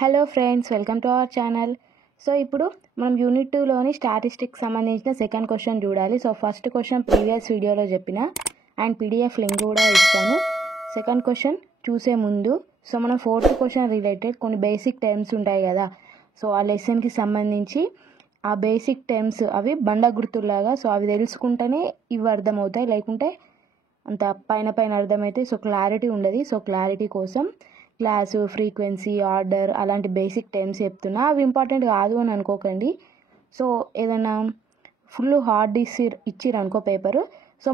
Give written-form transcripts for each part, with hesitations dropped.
Hello friends, welcome to our channel. So ఇప్పుడు మనం unit 2లోని statistics సంబంధించిన సెకండ్ క్వశ్చన్ చూడాలి. సో ఫస్ట్ క్వశ్చన్ ప్రీవియస్ వీడియోలో చెప్పిన అండ్ పీడిఎఫ్ లింక్ కూడా ఇస్తాను. సెకండ్ క్వశ్చన్ చూసే ముందు సో మనం ఫోర్త్ క్వశ్చన్ రిలేటెడ్ కొన్ని బేసిక్ టర్మ్స్ ఉంటాయి కదా, సో ఆ లెసన్కి సంబంధించి ఆ బేసిక్ టర్మ్స్ అవి బండ గుర్తులాగా, సో అవి తెలుసుకుంటేనే ఇవి అర్థమవుతాయి, లేకుంటే అంత పైన పైన అర్థమైతే సో క్లారిటీ ఉండదు. సో క్లారిటీ కోసం క్లాసు, ఫ్రీక్వెన్సీ, ఆర్డర్ అలాంటి బేసిక్ టర్మ్స్ చెప్తున్నా. అవి ఇంపార్టెంట్ కాదు అని అనుకోకండి. సో ఏదైనా ఫుల్ హార్డ్ ఇచ్చిర్రు అనుకో పేపరు, సో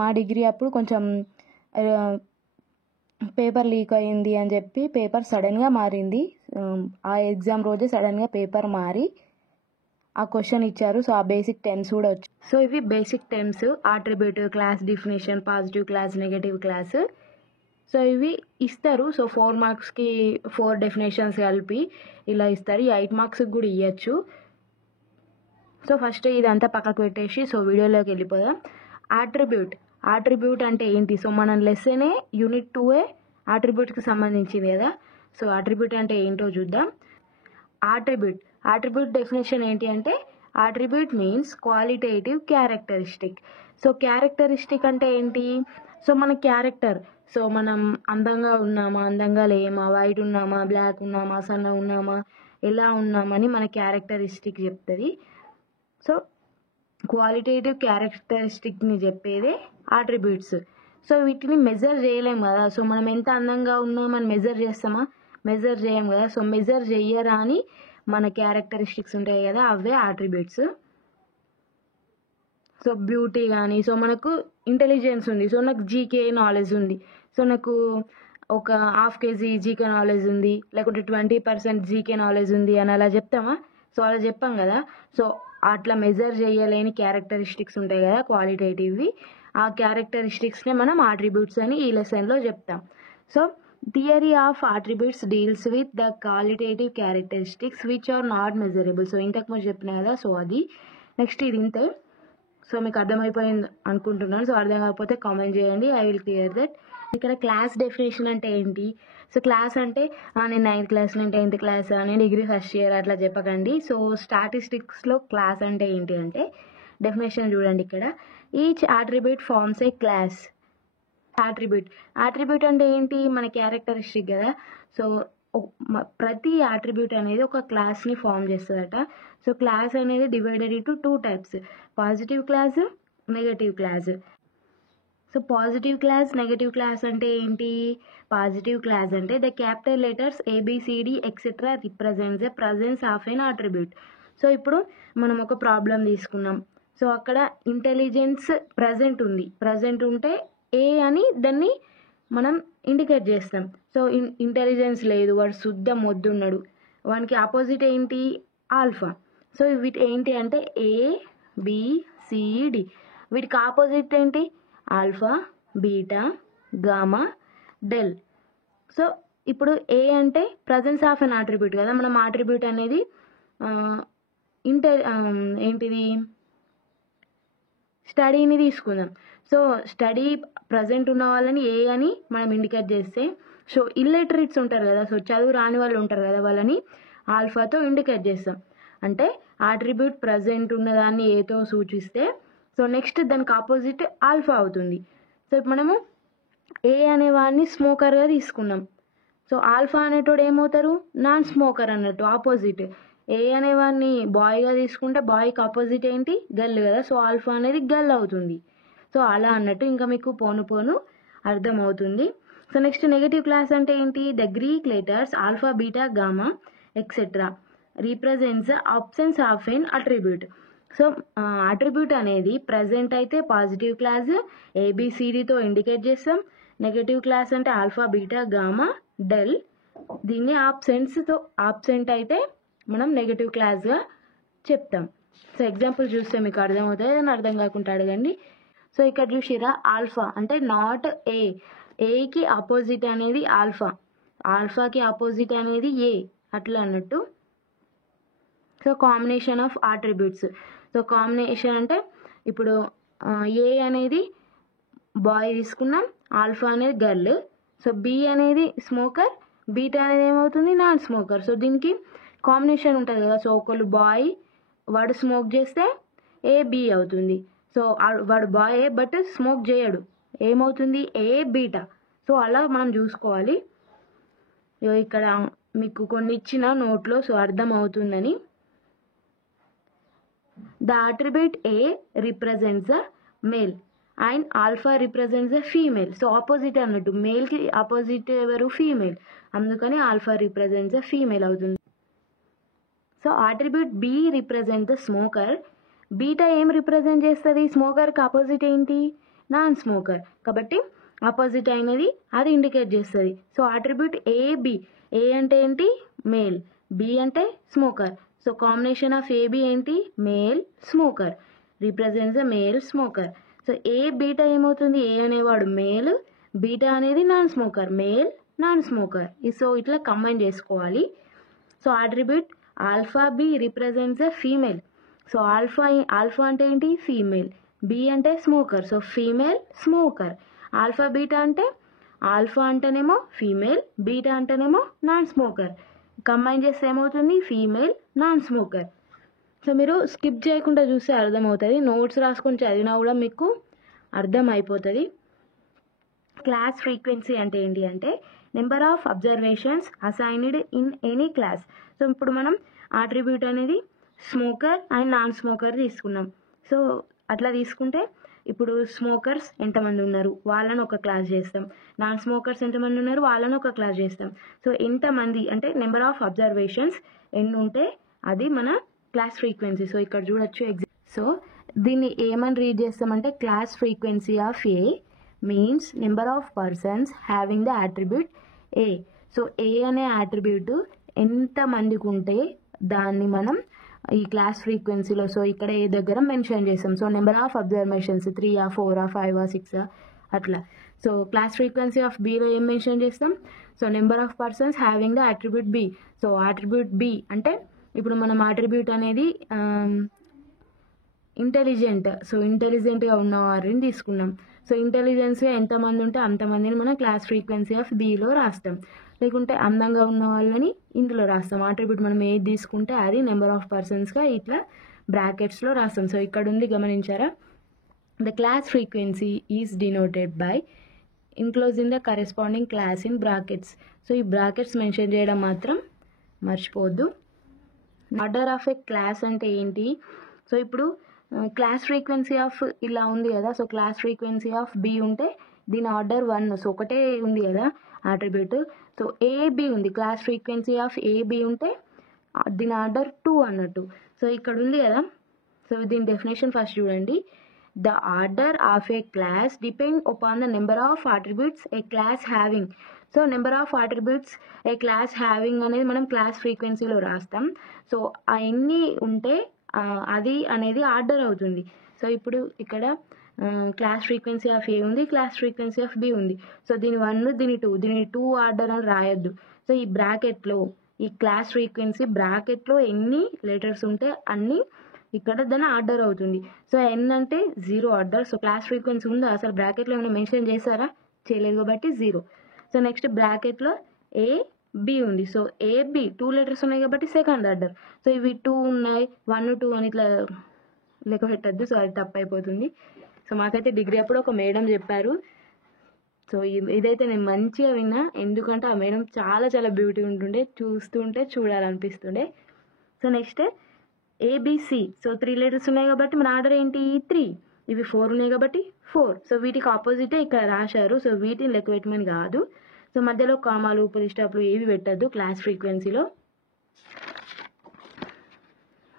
మా డిగ్రీ అప్పుడు కొంచెం పేపర్ లీక్ అయ్యింది అని చెప్పి పేపర్ సడన్గా మారింది. ఆ ఎగ్జామ్ రోజే సడన్గా పేపర్ మారి ఆ క్వశ్చన్ ఇచ్చారు. సో ఆ బేసిక్ టర్మ్స్ కూడా వచ్చాయి. సో ఇవి basic terms: attribute, class definition, positive class, negative class. So ఇవి ఇస్తారు. సో 4 మార్క్స్కి 4 డెఫినేషన్స్ కలిపి ఇలా ఇస్తారు. 8 మార్క్స్కి కూడా ఇవ్వచ్చు. సో ఫస్ట్ ఇదంతా పక్కకు పెట్టేసి సో వీడియోలోకి వెళ్ళిపోదాం. ఆట్రిబ్యూట్ అంటే ఏంటి? సో మన లెసనే యూనిట్ 2 ఆట్రిబ్యూట్కి సంబంధించింది కదా. సో ఆట్రిబ్యూట్ అంటే ఏంటో చూద్దాం. ఆట్రిబ్యూట్ డెఫినేషన్ ఏంటి అంటే, attribute means qualitative characteristic. So characteristic అంటే ఏంటి? సో మన క్యారెక్టర్, సో మనం అందంగా ఉన్నామా, అందంగా లేమా, వైట్ ఉన్నామా, బ్లాక్ ఉన్నామా, సన్న ఉన్నామా, ఎలా ఉన్నామని మన క్యారెక్టరిస్టిక్ చెప్తుంది. సో క్వాలిటేటివ్ క్యారెక్టరిస్టిక్ని చెప్పేదే ఆట్రిబ్యూట్స్. సో వీటిని మెజర్ చేయలేము కదా. సో మనం ఎంత అందంగా ఉన్నామని మెజర్ చేస్తామా? మెజర్ చేయం కదా. సో మెజర్ చెయ్యరా అని మన క్యారెక్టరిస్టిక్స్ ఉంటాయి కదా, అవే ఆట్రిబ్యూట్స్. సో బ్యూటీ కానీ, సో మనకు ఇంటెలిజెన్స్ ఉంది, సో నాకు జీకే నాలెడ్జ్ ఉంది, సో నాకు ఒక 1/2 kg జీకే నాలెడ్జ్ ఉంది, లేకుంటే 20% జీకే నాలెడ్జ్ ఉంది అని అలా చెప్తామా? సో అలా చెప్పాం కదా. సో అట్లా మెజర్ చేయలేని క్యారెక్టరిస్టిక్స్ ఉంటాయి కదా, క్వాలిటేటివ్వి. ఆ క్యారెక్టరిస్టిక్స్నే మనం ఆట్రిబ్యూట్స్ అని ఈ లెసన్లో చెప్తాం. So theory of attributes deals with the qualitative characteristics which are not measurable. So ఇంతకుముందు చెప్పిన కదా, సో అది నెక్స్ట్ ఇది ఇంతే. సో మీకు అర్థమైపోయింది అనుకుంటున్నాను. సో అర్థం కాకపోతే కామెంట్ చేయండి, ఐ విల్ క్లియర్ దట్. ఇక్కడ క్లాస్ డెఫినేషన్ అంటే ఏంటి? సో క్లాస్ అంటే నేను 9th క్లాస్, నేను 10th క్లాస్, నేను డిగ్రీ ఫస్ట్ ఇయర్ అట్లా చెప్పకండి. సో స్టాటిస్టిక్స్లో క్లాస్ అంటే ఏంటి అంటే, డెఫినేషన్ చూడండి ఇక్కడ. ఈచ్ ఆట్రిబ్యూట్ ఫార్మ్స్ ఏ క్లాస్. ఆట్రిబ్యూట్ అంటే ఏంటి? మన క్యారెక్టరిస్టిక్ కదా. సో ప్రతి ఆట్రిబ్యూట్ అనేది ఒక క్లాస్ని ఫామ్ చేస్తుందట. సో క్లాస్ అనేది divided into 2 types: positive class, negative class. So positive class, negative class అంటే ఏంటి? పాజిటివ్ క్లాస్ అంటే the capital letters ABCD etcetera represents the presence of an attribute. So ఇప్పుడు మనం ఒక ప్రాబ్లం తీసుకున్నాం. సో అక్కడ ఇంటెలిజెన్స్ ప్రజెంట్ ఉంది, ప్రజెంట్ ఉంటే ఏ అని దాన్ని మనం ఇండికేట్ చేస్తాం. సో ఇంటెలిజెన్స్ లేదు, వాడు శుద్ధ మొద్దున్నాడు, వానికి ఆపోజిట్ ఏంటి? ఆల్ఫా. సో వీటి ఏంటి అంటే ABCD. వీటికి ఆపోజిట్ ఏంటి? Alpha, beta, gamma, del. So ఇప్పుడు ఏ అంటే ప్రజెన్స్ ఆఫ్ అన్ ఆట్రిబ్యూట్ కదా. మనం ఆట్రిబ్యూట్ అనేది ఏంటిది? స్టడీని తీసుకుందాం. సో స్టడీ ప్రజెంట్ ఉన్న వాళ్ళని ఏ అని మనం ఇండికేట్ చేస్తే, సో ఇల్లిటరేట్స్ ఉంటారు కదా, సో చదువు రాని వాళ్ళు ఉంటారు కదా, వాళ్ళని ఆల్ఫాతో ఇండికేట్ చేస్తాం. అంటే ఆట్రిబ్యూట్ ప్రజెంట్ ఉన్నదాన్ని ఏతో సూచిస్తే, సో నెక్స్ట్ దానికి ఆపోజిట్ ఆల్ఫా అవుతుంది. సో ఇప్పుడు మనము ఏ అనేవాడిని స్మోకర్గా తీసుకున్నాం. సో ఆల్ఫా అనేటోడు ఏమవుతారు? నాన్ స్మోకర్ అన్నట్టు, ఆపోజిట్. ఏ అనేవాడిని బాయ్గా తీసుకుంటే బాయ్కి ఆపోజిట్ ఏంటి? గర్ల్ కదా. సో ఆల్ఫా అనేది గర్ల్ అవుతుంది. సో అలా అన్నట్టు ఇంకా మీకు పోను పోను అర్థమవుతుంది. సో నెక్స్ట్ నెగటివ్ క్లాస్ అంటే ఏంటి? The Greek letters alpha, beta, gamma etcetera represents absence of an attribute. So attribute అనేది ప్రజెంట్ అయితే పాజిటివ్ క్లాస్ ABCDతో ఇండికేట్ చేస్తాం. నెగటివ్ క్లాస్ అంటే ఆల్ఫా, బీటా, గామా, డెల్. దీన్ని ఆబ్సెంట్ అయితే మనం నెగటివ్ క్లాస్గా చెప్తాం. సో ఎగ్జాంపుల్ చూస్తే మీకు అర్థమవుతుంది, అని అర్థం కాకుండా అడగండి. సో ఇక్కడ చూసిరా, ఆల్ఫా అంటే నాట్ ఏకి ఆపోజిట్ అనేది ఆల్ఫా, ఆల్ఫాకి ఆపోజిట్ అనేది ఏ, అట్లా అన్నట్టు. So combination of attributes. So combination అంటే ఇప్పుడు ఏ అనేది బాయ్ తీసుకున్నాం, ఆల్ఫా అనేది గర్ల్, సో బి అనేది స్మోకర్, బీటా అనేది ఏమవుతుంది, నాన్ స్మోకర్. సో దీనికి కాంబినేషన్ ఉంటుంది కదా, సో ఒకళ్ళు బాయ్ వాడు స్మోక్ చేస్తే ఏ బి అవుతుంది. సో వాడు బాయ్ బట్ స్మోక్ చేయడు, ఏమవుతుంది, ఏ బీటా. సో అలా మనం చూసుకోవాలి. ఇక్కడ మీకు కొన్ని ఇచ్చిన నోట్లో, సో అర్థం అవుతుందని. The attribute A represents the male and alpha represents the female. So opposite అన్నట్టు, మేల్కి ఆపోజిట్ ఎవరు, ఫీమేల్, అందుకని ఆల్ఫా రిప్రజెంట్స్ ద ఫీమేల్ అవుతుంది. So attribute B represent the smoker. Beta ఏం రిప్రజెంట్ చేస్తుంది, స్మోకర్కి ఆపోజిట్ ఏంటి, నాన్ స్మోకర్, కాబట్టి ఆపోజిట్ అయినది అది ఇండికేట్ చేస్తుంది. సో అట్రిబ్యూట్ ఏబి, ఏ అంటే ఏంటి, మేల్, బి అంటే smoker. So combination of A B ఏంటి, male smoker, represents the male smoker. So A beta ఏమవుతుంది, ఏ అనేవాడు మేల్, బీటా అనేది non smoker, male non smoker. So ఇట్లా కంబైన్ చేసుకోవాలి. So attribute alpha B represents the female. So alpha అంటే ఏంటి, female, B అంటే smoker, so female smoker. Alpha beta అంటే, alpha అంటేనేమో ఫీమేల్, బీటా అంటేనేమో నాన్ స్మోకర్, కంబైన్ చేస్తే ఏమవుతుంది, ఫీమేల్ నాన్ స్మోకర్. సో మీరు స్కిప్ చేయకుండా చూస్తే అర్థమవుతుంది, నోట్స్ రాసుకొని చదివినా కూడా మీకు అర్థం అయిపోతుంది. క్లాస్ ఫ్రీక్వెన్సీ అంటే ఏంటి అంటే number of observations assigned in any class. So ఇప్పుడు మనం అట్రిబ్యూట్ అనేది స్మోకర్ అండ్ నాన్ స్మోకర్ తీసుకున్నాం. సో అట్లా తీసుకుంటే ఇప్పుడు స్మోకర్స్ ఎంతమంది ఉన్నారు వాళ్ళని ఒక క్లాస్ చేస్తాం, నాన్ స్మోకర్స్ ఎంతమంది ఉన్నారు వాళ్ళని ఒక క్లాస్ చేస్తాం. సో ఎంతమంది అంటే నెంబర్ ఆఫ్ అబ్జర్వేషన్స్ ఎన్ని ఉంటే అది మన క్లాస్ ఫ్రీక్వెన్సీ. సో ఇక్కడ చూడొచ్చు సో దీన్ని ఏమని రీడ్ చేస్తామంటే class frequency of A means number of persons having the attribute A. So A అనే అట్రిబ్యూట్ ఎంతమందికి ఉంటే దాన్ని మనం ఈ క్లాస్ ఫ్రీక్వెన్సీలో, సో ఇక్కడ ఏ దగ్గర మెన్షన్ చేస్తాం. సో నెంబర్ ఆఫ్ అబ్జర్వేషన్స్ 3, 4, 5, 6 అట్లా. సో క్లాస్ ఫ్రీక్వెన్సీ ఆఫ్ బీలో ఏం మెన్షన్ చేస్తాం, so number of persons having the attribute B. So attribute B అంటే ఇప్పుడు మనం అట్రిబ్యూట్ అనేది ఇంటెలిజెంట్, సో ఇంటెలిజెంట్గా ఉన్న వారిని తీసుకున్నాం. సో ఇంటెలిజెన్స్గా ఎంతమంది ఉంటే అంతమందిని మనం క్లాస్ ఫ్రీక్వెన్సీ ఆఫ్ బిలో రాస్తాం, లేకుంటే అందంగా ఉన్న వాళ్ళని ఇందులో రాస్తాం. అట్రిబ్యూట్ మనం ఏది తీసుకుంటే అది నెంబర్ ఆఫ్ పర్సన్స్గా ఇట్లా బ్రాకెట్స్లో రాస్తాం. సో ఇక్కడ ఉంది గమనించారా, the class frequency is denoted by enclosing the corresponding class in brackets. So ఈ బ్రాకెట్స్ మెన్షన్ చేయడం మాత్రం మర్చిపోవద్దు. ఆర్డర్ ఆఫ్ ఏ క్లాస్ అంటే ఏంటి, సో ఇప్పుడు క్లాస్ ఫ్రీక్వెన్సీ ఆఫ్ ఇలా ఉంది కదా, so class frequency of B ఉంటే దీని ఆర్డర్ 1, సో ఒకటే ఉంది కదా అట్రిబ్యూట్. సో ఏబి ఉంది, క్లాస్ ఫ్రీక్వెన్సీ ఆఫ్ ఏబి ఉంటే దీని ఆర్డర్ 2 అన్నట్టు. సో ఇక్కడ ఉంది కదా, సో దీని డెఫినేషన్ ఫస్ట్ చూడండి. The order of A class depend upon the number of attributes A class having. So number of attributes A class having అనేది మనం క్లాస్ ఫ్రీక్వెన్సీలో రాస్తాం. సో ఆ ఎన్ని ఉంటే అది అనేది ఆర్డర్ అవుతుంది. సో ఇప్పుడు ఇక్కడ క్లాస్ ఫ్రీక్వెన్సీ ఆఫ్ ఏ ఉంది, క్లాస్ ఫ్రీక్వెన్సీ ఆఫ్ బి ఉంది. సో దీని 1, దీని 2, దీని 2 ఆర్డర్ అని రాయొద్దు. సో ఈ బ్రాకెట్లో ఈ క్లాస్ ఫ్రీక్వెన్సీ బ్రాకెట్లో ఎన్ని లెటర్స్ ఉంటే అన్ని ఇక్కడ దాని ఆర్డర్ అవుతుంది. సో ఎన్ అంటే 0 ఆర్డర్. సో క్లాస్ ఫ్రీక్వెన్సీ ఉందా అసలు బ్రాకెట్లో ఏమైనా మెన్షన్ చేశారా, చేయలేదు కాబట్టి 0. సో నెక్స్ట్ బ్రాకెట్లో ఏ బి ఉంది. సో ఏ బి 2 లెటర్స్ ఉన్నాయి కాబట్టి సెకండ్ ఆర్డర్. సో ఇవి 2 ఉన్నాయి, 1, 2 అని ఇట్లా లెక్క పెట్టద్దు, సో అది తప్పు అయిపోతుంది. సో మాకైతే డిగ్రీ అప్పుడు ఒక మేడం చెప్పారు. సో ఇదైతే నేను మంచిగా విన్నా, ఎందుకంటే ఆ మేడం చాలా చాలా బ్యూటీ ఉంటుండే, చూస్తుంటే చూడాలనిపిస్తుండే. So next A B C. So 3 letters ఉన్నాయి కాబట్టి మన ఆర్డర్ ఏంటి 3, ఇవి 4 ఉన్నాయి కాబట్టి 4. సో వీటికి ఆపోజిటే ఇక్కడ రాశారు, సో వీటిని లెక్క పెట్టమని కాదు. సో మధ్యలో కామాలు పులి స్టాప్లు ఏవి పెట్టద్దు క్లాస్ ఫ్రీక్వెన్సీలో.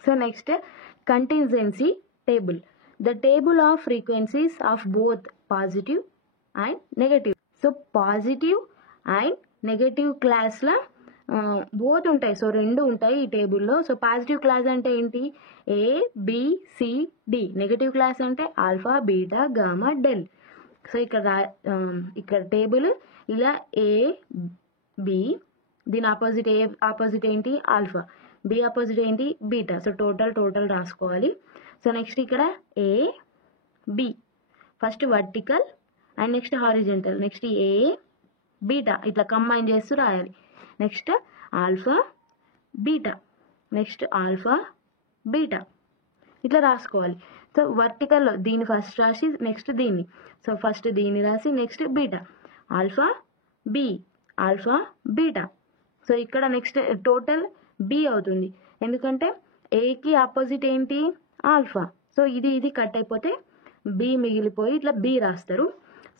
So next contingency table. The table of frequencies of both positive and negative. So positive and negative క్లాస్లో బోత్ ఉంటాయి, సో 2 ఉంటాయి ఈ టేబుల్లో. సో పాజిటివ్ క్లాస్ అంటే ఏంటి, A B C D. Negative class అంటే alpha beta gamma del. So ఇక్కడ table ఇలా ఏ బి, దీని ఆపోజిట్ ఏ ఆపోజిట్ ఏంటి ఆల్ఫా, బి ఆపోజిట్ ఏంటి బీటా. సో టోటల్ రాసుకోవాలి. సో నెక్స్ట్ ఇక్కడ A B first vertical and next horizontal, next A beta ఇట్లా combine చేస్తూ రాయాలి. Next alpha beta, next alpha beta, ఇట్లా రాసుకోవాలి. సో వర్టికల్లో దీన్ని ఫస్ట్ రాసి నెక్స్ట్ దీన్ని, సో ఫస్ట్ దీన్ని రాసి next beta, alpha B, alpha beta. So ఇక్కడ నెక్స్ట్ టోటల్ బి అవుతుంది, ఎందుకంటే ఏకి ఆపోజిట్ ఏంటి ఆల్ఫా. సో ఇది కట్ అయిపోతే బి మిగిలిపోయి ఇట్లా బి రాస్తారు.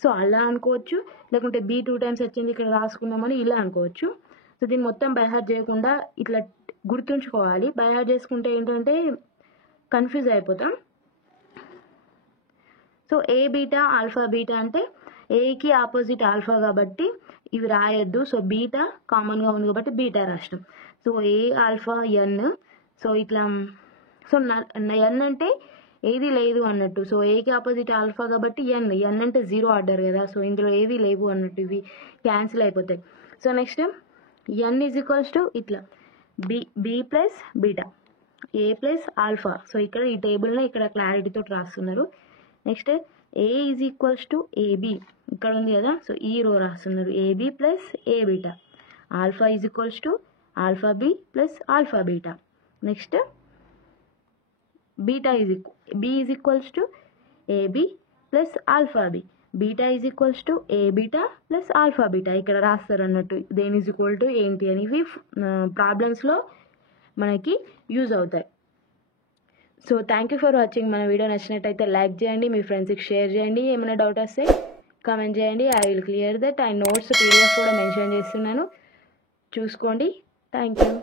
సో అలా అనుకోవచ్చు, లేకుంటే బి 2 టైమ్స్ వచ్చింది ఇక్కడ రాసుకుందామని ఇలా అనుకోవచ్చు. సో దీన్ని మొత్తం బైహార్ట్ చేయకుండా ఇట్లా గుర్తుంచుకోవాలి. బైహార్ట్ చేసుకుంటే ఏంటంటే కన్ఫ్యూజ్ అయిపోతాం. So A beta alpha beta అంటే ఏకి ఆపోజిట్ ఆల్ఫా కాబట్టి ఇవి రాయొద్దు. సో బీటా కామన్గా ఉంది కాబట్టి బీటా రాష్ట్రం. సో ఏ ఆల్ఫా ఎన్, సో ఇట్లా, సో ఎన్ అంటే ఏది లేదు అన్నట్టు. సో ఏకి ఆపోజిట్ ఆల్ఫా కాబట్టి ఎన్ అంటే 0 ఆర్డర్ కదా, సో ఇందులో ఏవి లేవు అన్నట్టు, ఇవి క్యాన్సిల్ అయిపోతాయి. So next N is equals to ఇట్లా B plus beta, A plus alpha. So ఇక్కడ ఈ టేబుల్ని ఇక్కడ క్లారిటీతో రాస్తున్నారు. Next A is equals to AB, ఇక్కడ ఉంది కదా, సో ఈ రో రాస్తున్నారు, AB plus A beta. Alpha is equals to alpha B plus alpha beta. Next beta B is equals to AB plus alpha B, beta is equals to A beta plus alpha beta. ఇక్కడ రాస్తారు అన్నట్టు దేని is equal to ఏంటి అని. ఇవి ప్రాబ్లమ్స్లో మనకి use అవుతాయి. So thank you for watching. మన వీడియో నచ్చినట్టయితే లైక్ చేయండి, మీ ఫ్రెండ్స్కి షేర్ చేయండి. ఏమైనా డౌట్ వస్తే కామెంట్ చేయండి, I will clear that. Notes PDF కూడా మెన్షన్ చేస్తున్నాను, చూసుకోండి. Thank you.